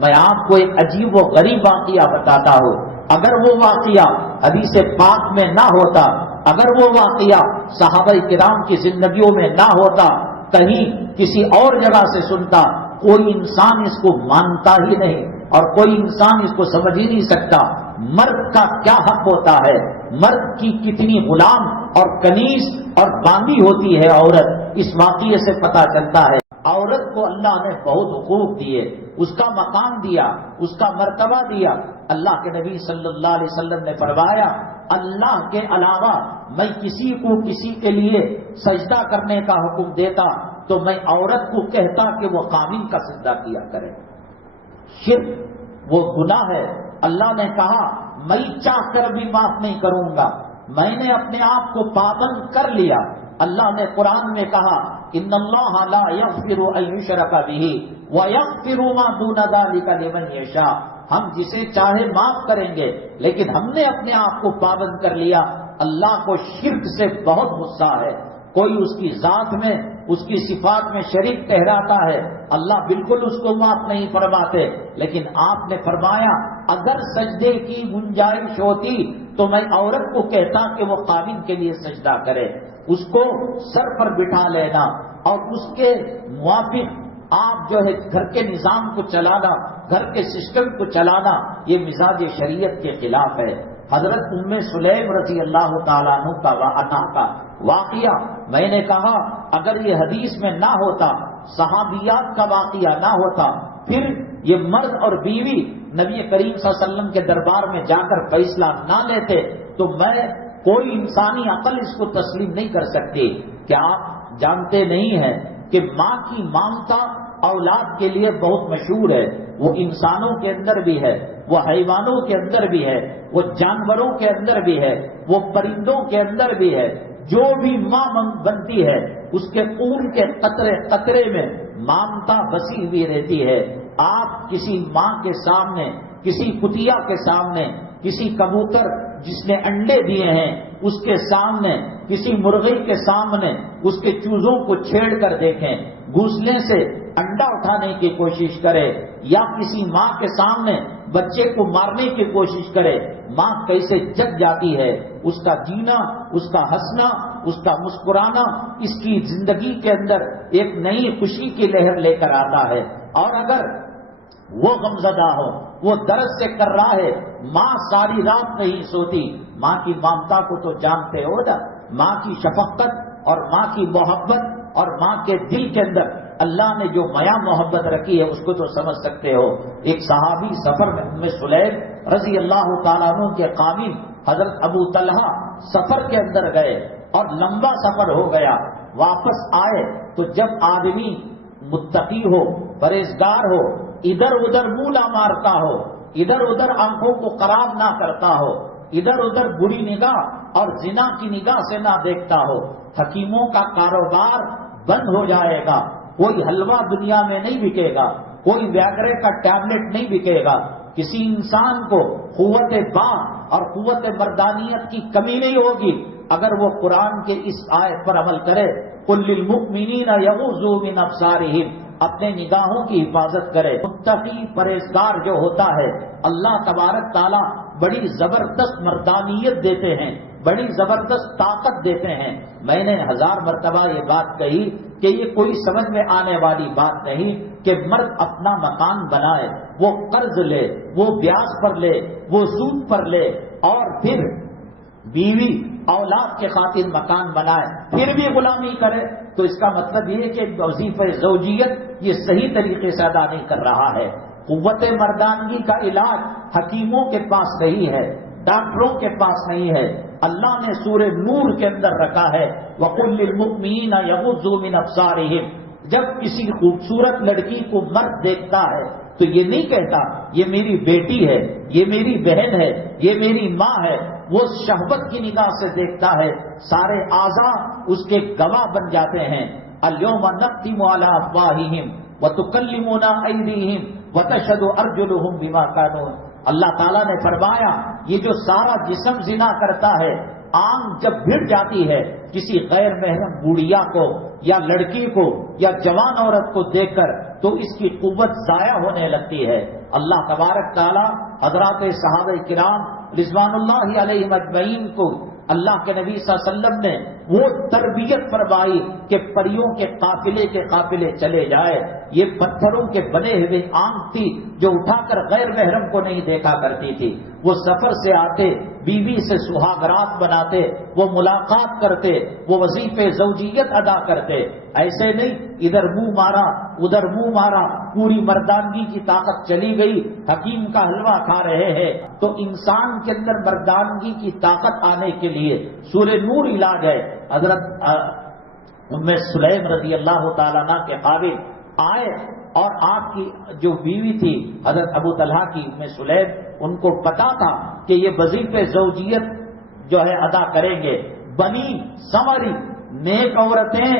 میں آپ کو ایک عجیب و غریب واقعہ بتاتا ہوں. اگر وہ واقعہ حدیث پاک میں نہ ہوتا، اگر وہ واقعہ صحابہ کرام کی زندگیوں میں نہ ہوتا، کہیں کسی اور جگہ سے سنتا، کوئی انسان اس کو مانتا ہی نہیں اور کوئی انسان اس کو سمجھ ہی نہیں سکتا. مرد کا کیا حق ہوتا ہے، مرد کی کتنی غلام اور کنیز اور باندھی ہوتی ہے عورت، اس واقعے سے پتہ چلتا ہے. عورت کو اللہ نے بہت حقوق دیے، اس کا مقام دیا، اس کا مرتبہ دیا. اللہ کے نبی صلی اللہ علیہ وسلم نے فرمایا، اللہ کے علاوہ میں کسی کو کسی کے لیے سجدہ کرنے کا حکم دیتا تو میں عورت کو کہتا کہ وہ قامن کا سجدہ کیا کرے. شرک وہ گناہ ہے. اللہ نے کہا میں چاہ کر بھی معاف نہیں کروں گا، میں نے اپنے آپ کو پابند کر لیا. اللہ نے قرآن میں کہا ان اللہ لا یغفر ان یشرک بہ ویغفر ما دون ذلک لمن یشاء. ہم جسے چاہے معاف کریں گے، لیکن ہم نے اپنے آپ کو پابند کر لیا. اللہ کو شرک سے بہت غصہ ہے. کوئی اس کی ذات میں، اس کی صفات میں شریک ٹھہراتا ہے، اللہ بالکل اس کو معاف نہیں فرماتے. لیکن آپ نے فرمایا اگر سجدے کی گنجائش ہوتی تو میں عورت کو کہتا کہ وہ قابل کے لیے سجدہ کرے. اس کو سر پر بٹھا لینا اور اس کے موافق آپ جو ہے گھر کے نظام کو چلانا، گھر کے سسٹم کو چلانا، یہ مزاج شریعت کے خلاف ہے. حضرت ام سلیم رضی اللہ تعالیٰ عنہ کا واقعہ میں نے کہا اگر یہ حدیث میں نہ ہوتا، صحابیات کا واقعہ نہ ہوتا، پھر یہ مرد اور بیوی نبی کریم صلی اللہ علیہ وسلم کے دربار میں جا کر فیصلہ نہ لیتے تو میں کوئی انسانی عقل اس کو تسلیم نہیں کر سکتی. کہ آپ جانتے نہیں ہیں کہ ماں کی ممتا اولاد کے لیے بہت مشہور ہے. وہ انسانوں کے اندر بھی ہے، وہ حیوانوں کے اندر بھی ہے، وہ جانوروں کے اندر بھی ہے، وہ پرندوں کے اندر بھی ہے. جو بھی ماں بنتی ہے اس کے خون کے قطرے قطرے میں ممتا بسی ہوئی رہتی ہے. آپ کسی ماں کے سامنے، کسی کتیا کے سامنے، کسی کبوتر جس نے انڈے دیے ہیں اس کے سامنے، کسی مرغی کے سامنے اس کے چوزوں کو چھیڑ کر دیکھیں، گھونسلے سے انڈا اٹھانے کی کوشش کرے یا کسی ماں کے سامنے بچے کو مارنے کی کوشش کرے، ماں کیسے جگ جاتی ہے. اس کا جینا، اس کا ہنسنا، اس کا مسکرانا اس کی زندگی کے اندر ایک نئی خوشی کی لہر لے کر آتا ہے. اور اگر وہ غمزدہ ہو، وہ درد سے کر رہا ہے، ماں ساری رات نہیں سوتی. ماں کی ممتا کو تو جانتے ہو نا، ماں کی شفقت اور ماں کی محبت اور ماں کے دل کے اندر اللہ نے جو میاں محبت رکھی ہے اس کو تو سمجھ سکتے ہو. ایک صحابی سفر میں ام سلیم رضی اللہ تعالیٰ عنہ کے قابل حضرت ابو طلحہ سفر کے اندر گئے اور لمبا سفر ہو گیا. واپس آئے تو جب آدمی متقی ہو، پرہیزگار ہو، ادھر ادھر منہ نہ مارتا ہو، ادھر ادھر آنکھوں کو خراب نہ کرتا ہو، ادھر ادھر بری نگاہ اور زنا کی نگاہ سے نہ دیکھتا ہو، حکیموں کا کاروبار بند ہو جائے گا. کوئی حلوہ دنیا میں نہیں بکے گا، کوئی ویاگرے کا ٹیبلٹ نہیں بکے گا. کسی انسان کو قوت باں اور قوت مردانیت کی کمی نہیں ہوگی اگر وہ قرآن کے اس آیت پر عمل کرے. قل للمؤمنین یغضوا من ابصارہم، اپنے نگاہوں کی حفاظت کرے. متقی پرہیزگار جو ہوتا ہے اللہ تبارک تعالیٰ بڑی زبردست مردانیت دیتے ہیں، بڑی زبردست طاقت دیتے ہیں. میں نے 1000 مرتبہ یہ بات کہی کہ یہ کوئی سمجھ میں آنے والی بات نہیں کہ مرد اپنا مکان بنائے، وہ قرض لے، وہ بیاج پر لے، وہ سود پر لے اور پھر بیوی اولاد کے خاطر مکان بنائے پھر بھی غلامی کرے. تو اس کا مطلب یہ ہے کہ وظیفہ زوجیت یہ صحیح طریقے سے ادا نہیں کر رہا ہے. قوت مردانگی کا علاج حکیموں کے پاس نہیں ہے، ڈاکٹروں کے پاس نہیں ہے. اللہ نے سورہ نور کے اندر رکھا ہے وَقُلْ لِلْمُؤْمِنِينَ يَغُضُّوا مِنْ أَبْصَارِهِمْ. جب کسی خوبصورت لڑکی کو مرد دیکھتا ہے تو یہ نہیں کہتا یہ میری بیٹی ہے، یہ میری بہن ہے، یہ میری ماں ہے. وہ شہوت کی نگاہ سے دیکھتا ہے. سارے اعضاء اس کے گواہ بن جاتے ہیں. اليوم نختم على افواههم وتكلمنا ايديهم وتشهد ارجلهم بما كانوا. اللہ تعالیٰ نے فرمایا یہ جو سارا جسم زنا کرتا ہے، آنکھ جب بھڑ جاتی ہے کسی غیر محرم بوڑھیا کو یا لڑکی کو یا جوان عورت کو دیکھ کر تو اس کی قوت ضائع ہونے لگتی ہے۔ اللہ تبارک تعالی حضرات صحابہ کرام رضوان اللہ علیہم اجمعین کو اللہ کے نبی صلی اللہ علیہ وسلم نے وہ تربیت فرمائی کہ پریوں کے قافلے چلے جائے۔ یہ پتھروں کے بنے ہوئے آنکھ تھی جو اٹھا کر غیر محرم کو نہیں دیکھا کرتی تھی۔ وہ سفر سے آتے، بیوی سے سہاگرات بناتے، وہ ملاقات کرتے، وہ وظیفے زوجیت ادا کرتے۔ ایسے نہیں ادھر منہ مارا ادھر منہ مارا، پوری مردانگی کی طاقت چلی گئی، حکیم کا حلوہ کھا رہے ہیں۔ تو انسان کے اندر مردانگی کی طاقت آنے کے لیے سورہ نور علاج ہے۔ حضرت ام سلیم رضی اللہ تعالیٰ عنہ کے قابل آئے اور آپ کی جو بیوی تھی حضرت ابو طلحہ کی ام سلیم، ان کو پتا تھا کہ یہ وظیفے زوجیت جو ہے ادا کریں گے۔ بنی سنوری نیک عورتیں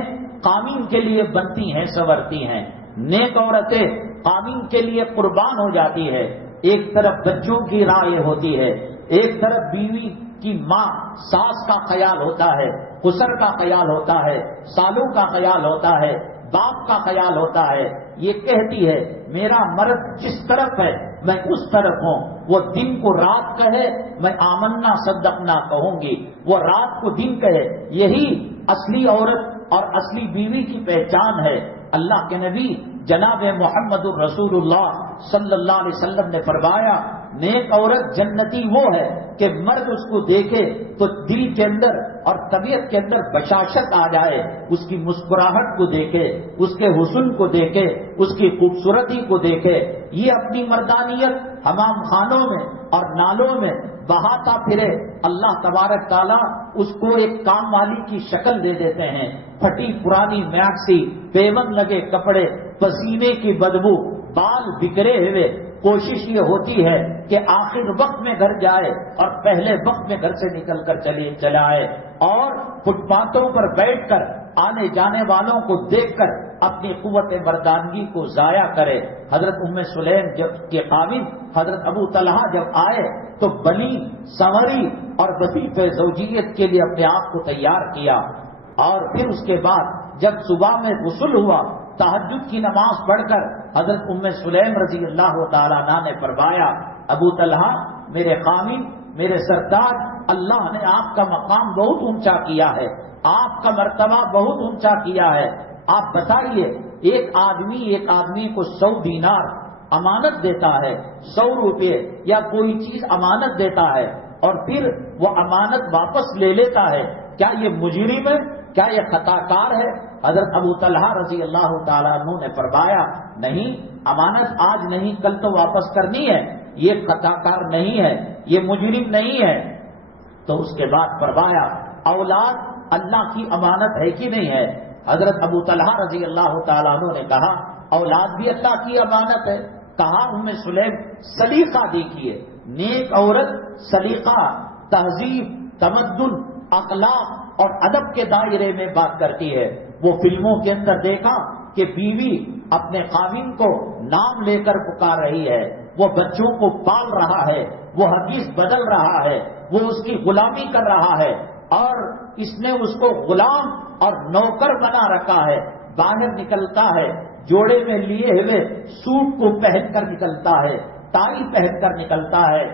قامین کے لیے بنتی ہیں، سنورتی ہیں۔ نیک عورتیں قامین کے لیے قربان ہو جاتی ہے۔ ایک طرف بچوں کی رائے ہوتی ہے، ایک طرف بیوی کی ماں ساس کا خیال ہوتا ہے، خسر کا خیال ہوتا ہے، سالوں کا خیال ہوتا ہے، باپ کا خیال ہوتا ہے۔ یہ کہتی ہے میرا مرد جس طرف ہے میں اس طرف ہوں، وہ دن کو رات کہے میں آمنا صدقنا کہوں گی، وہ رات کو دن کہے۔ یہی اصلی عورت اور اصلی بیوی کی پہچان ہے۔ اللہ کے نبی جناب محمد الرسول اللہ صلی اللہ علیہ وسلم نے فرمایا نیک عورت جنتی وہ ہے کہ مرد اس کو دیکھے تو دل کے اندر اور طبیعت کے اندر بشاشت آ جائے، اس کی مسکراہٹ کو دیکھے، اس کے حسن کو دیکھے، اس کی خوبصورتی کو دیکھے۔ یہ اپنی مردانیت حمام خانوں میں اور نالوں میں بہاتا پھرے، اللہ تبارک تعالیٰ اس کو ایک کام والی کی شکل دے دیتے ہیں۔ پھٹی پرانی میکسی، پیون لگے کپڑے، پسینے کی بدبو، بال بکھرے ہوئے، کوشش یہ ہوتی ہے کہ آخر وقت میں گھر جائے اور پہلے وقت میں گھر سے نکل کر چلا آئے، اور فٹ پاتھوں پر بیٹھ کر آنے جانے والوں کو دیکھ کر اپنی قوت مردانگی کو ضائع کرے۔ حضرت ام سلیم کے قابل حضرت ابو طلحہ جب آئے تو بنی سنوری اور وظیفے زوجیت کے لیے اپنے آپ کو تیار کیا، اور پھر اس کے بعد جب صبح میں غسل ہوا، تہجد کی نماز پڑھ کر حضرت ام سلیم رضی اللہ تعالیٰ عنہ نے فرمایا ابو طلحہ میرے قامی، میرے سردار، اللہ نے آپ کا مقام بہت اونچا کیا ہے، آپ کا مرتبہ بہت اونچا کیا ہے۔ آپ بتائیے ایک آدمی کو 100 دینار امانت دیتا ہے، 100 روپے یا کوئی چیز امانت دیتا ہے، اور پھر وہ امانت واپس لے لیتا ہے، کیا یہ مجرم ہے؟ کیا یہ خطا کار ہے؟ حضرت ابو طلحہ رضی اللہ تعالیٰ عنہ نے فرمایا نہیں، امانت آج نہیں کل تو واپس کرنی ہے، یہ خطا کار نہیں ہے، یہ مجرم نہیں ہے۔ تو اس کے بعد فرمایا اولاد اللہ کی امانت ہے کہ نہیں ہے؟ حضرت ابو طلحہ رضی اللہ تعالیٰ عنہ نے کہا اولاد بھی اللہ کی امانت ہے۔ کہا ام سلیم سلیقہ دیکھیے، نیک عورت سلیقہ، تہذیب، تمدن، اخلاق اور ادب کے دائرے میں بات کرتی ہے۔ وہ فلموں کے اندر دیکھا کہ بیوی اپنے خاوند کو نام لے کر پکار رہی ہے، وہ بچوں کو پال رہا ہے، وہ حدیث بدل رہا ہے، وہ اس کی غلامی کر رہا ہے، اور اس نے اس کو غلام اور نوکر بنا رکھا ہے۔ باہر نکلتا ہے جوڑے میں لیے ہوئے سوٹ کو پہن کر نکلتا ہے، ٹائی پہن کر نکلتا ہے،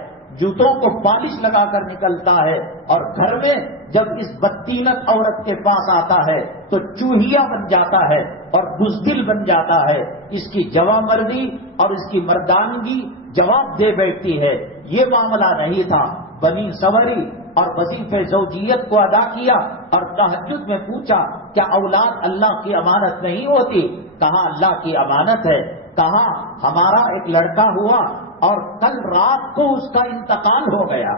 جوتوں کو پالش لگا کر نکلتا ہے، اور گھر میں جب اس بدتینت عورت کے پاس آتا ہے تو چوہیا بن جاتا ہے اور بزدل بن جاتا ہے۔ اس کی جوامردی اور اس کی مردانگی جواب دے بیٹھتی ہے۔ یہ معاملہ نہیں تھا، بنی سنوری اور وظیفے زوجیت کو ادا کیا، اور تہجد میں پوچھا کیا اولاد اللہ کی امانت نہیں ہوتی؟ کہا اللہ کی امانت ہے۔ کہا ہمارا ایک لڑکا ہوا اور کل رات کو اس کا انتقال ہو گیا،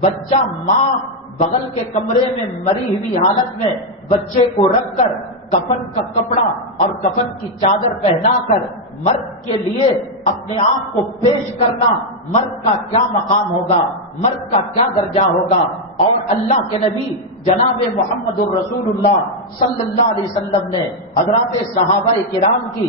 بچہ ماں بغل کے کمرے میں مری ہوئی حالت میں بچے کو رکھ کر کفن کا کپڑا اور کفن کی چادر پہنا کر مرد کے لیے اپنے آپ کو پیش کرنا، مرد کا کیا مقام ہوگا، مرد کا کیا درجہ ہوگا۔ اور اللہ کے نبی جناب محمد الرسول اللہ صلی اللہ علیہ وسلم نے حضرات صحابہ کرام کی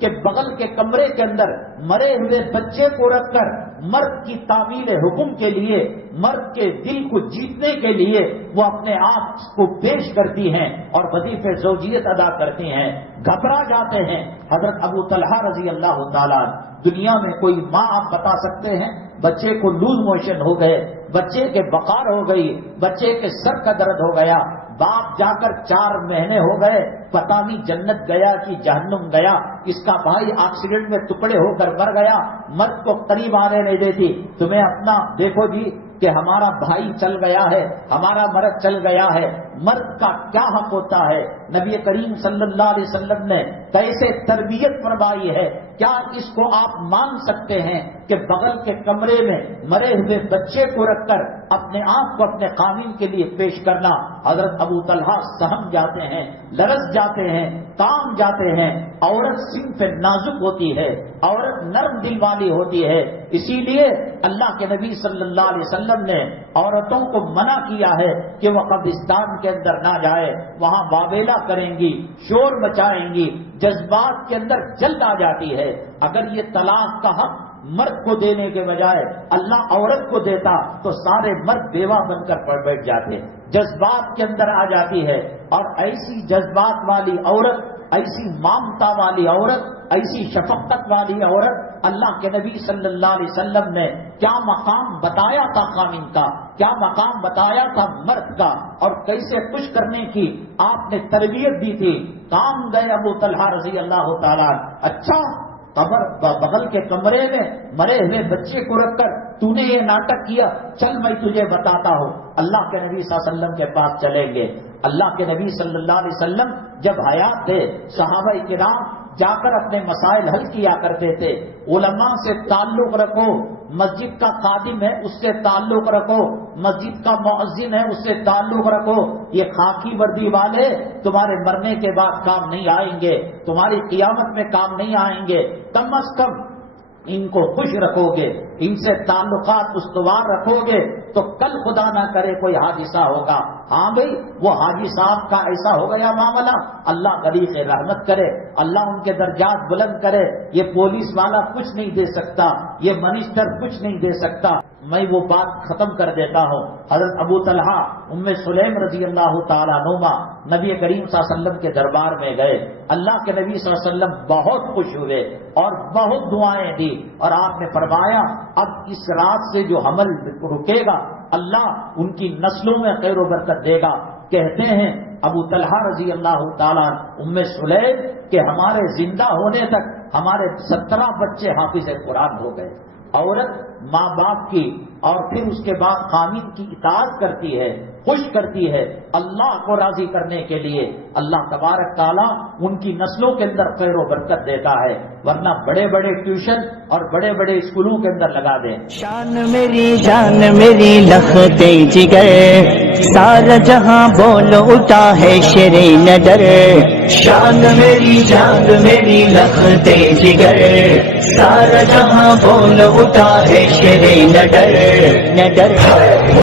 کہ بغل کے کمرے کے اندر مرے ہوئے بچے کو رکھ کر مرد کی تعمیل حکم کے لیے، مرد کے دل کو جیتنے کے لیے وہ اپنے آپ کو پیش کرتی ہیں اور وظیفہ زوجیت ادا کرتی ہیں، گھبرا جاتے ہیں۔ حضرت ابو طلحہ رضی اللہ تعالیٰ، دنیا میں کوئی ماں آپ بتا سکتے ہیں بچے کو لوز موشن ہو گئے، بچے کے بخار ہو گئی، بچے کے سر کا درد ہو گیا، باپ جا کر 4 مہینے ہو گئے، پتہ نہیں جنت گیا کہ جہنم گیا، اس کا بھائی ایکسیڈنٹ میں ٹکڑے ہو کر مر گیا، مرد کو قریب آنے نہیں دیتی، تمہیں اپنا دیکھو جی کہ ہمارا بھائی چل گیا ہے، ہمارا مرد چل گیا ہے، مرد کا کیا حق ہوتا ہے؟ نبی کریم صلی اللہ علیہ وسلم نے کیسے تربیت فرمائی ہے، کیا اس کو آپ مان سکتے ہیں کہ بغل کے کمرے میں مرے ہوئے بچے کو رکھ کر اپنے آپ کو اپنے قانون کے لیے پیش کرنا؟ حضرت ابو طلحہ سہم جاتے ہیں، لرز جاتے ہیں، کام جاتے ہیں۔ عورت صنف نازک ہوتی ہے، عورت نرم دل والی ہوتی ہے، اسی لیے اللہ کے نبی صلی اللہ علیہ وسلم نے عورتوں کو منع کیا ہے کہ وہ قبرستان کے اندر نہ جائے، وہاں واویلا کریں گی، شور مچائیں گی، جذبات کے اندر جلد آ جاتی ہے۔ اگر یہ طلاق کا حق مرد کو دینے کے بجائے اللہ عورت کو دیتا تو سارے مرد بیوہ بن کر بیٹھ جاتے، جذبات کے اندر آ جاتی ہے، اور ایسی جذبات والی عورت، ایسی مامتا والی عورت، ایسی شفقت والی عورت، اللہ کے نبی صلی اللہ علیہ وسلم نے کیا مقام بتایا تھا خامن کا، کیا مقام بتایا تھا مرد کا، اور کیسے خوش کرنے کی آپ نے تربیت دی تھی۔ کام گئے ابو طلحہ رضی اللہ تعالیٰ، اچھا قبر بغل کے کمرے میں مرے ہوئے بچے کو رکھ کر تو نے یہ ناٹک کیا، چل میں تجھے بتاتا ہوں۔ اللہ کے نبی صلی اللہ علیہ وسلم کے پاس چلیں گے۔ اللہ کے نبی صلی اللہ علیہ وسلم جب حیات تھے، صحابہ کرام جا کر اپنے مسائل حل کیا کرتے تھے۔ علماء سے تعلق رکھو، مسجد کا خادم ہے اس سے تعلق رکھو، مسجد کا مؤذن ہے اس سے تعلق رکھو۔ یہ خاکی وردی والے تمہارے مرنے کے بعد کام نہیں آئیں گے، تمہاری قیامت میں کام نہیں آئیں گے، کم از کم ان کو خوش رکھو گے، ان سے تعلقات استوار رکھو گے تو کل خدا نہ کرے کوئی حادثہ ہوگا۔ ہاں بھائی وہ حاجی صاحب کا ایسا ہو گیا معاملہ، اللہ غریق رحمت کرے، اللہ ان کے درجات بلند کرے، یہ پولیس والا کچھ نہیں دے سکتا، یہ منسٹر کچھ نہیں دے سکتا۔ میں وہ بات ختم کر دیتا ہوں۔ حضرت ابو طلحہ ام سلیم رضی اللہ تعالیٰ عنہما نبی کریم صلی اللہ علیہ وسلم کے دربار میں گئے، اللہ کے نبی صلی اللہ علیہ وسلم بہت خوش ہوئے اور بہت دعائیں دی، اور آپ نے فرمایا اب اس رات سے جو حمل رکے گا اللہ ان کی نسلوں میں خیر و برکت دے گا۔ کہتے ہیں ابو طلحہ رضی اللہ تعالیٰ ام سلیم کہ ہمارے زندہ ہونے تک ہمارے 17 بچے حافظ قرآن ہو گئے۔ عورت ماں باپ کی اور پھر اس کے بعد خامن کی اطاعت کرتی ہے، خوش کرتی ہے، اللہ کو راضی کرنے کے لیے اللہ تبارک تعالیٰ ان کی نسلوں کے اندر خیر و برکت دیتا ہے، ورنہ بڑے بڑے ٹیوشن اور بڑے بڑے اسکولوں کے اندر لگا دیں۔ شان میری جان میری لختے جگر، سارا جہاں بول اٹھا ہے شیر نڈر۔ شان میری جان میری لختے جگر، سارا جہاں بول اٹھا ہے شیر نڈر۔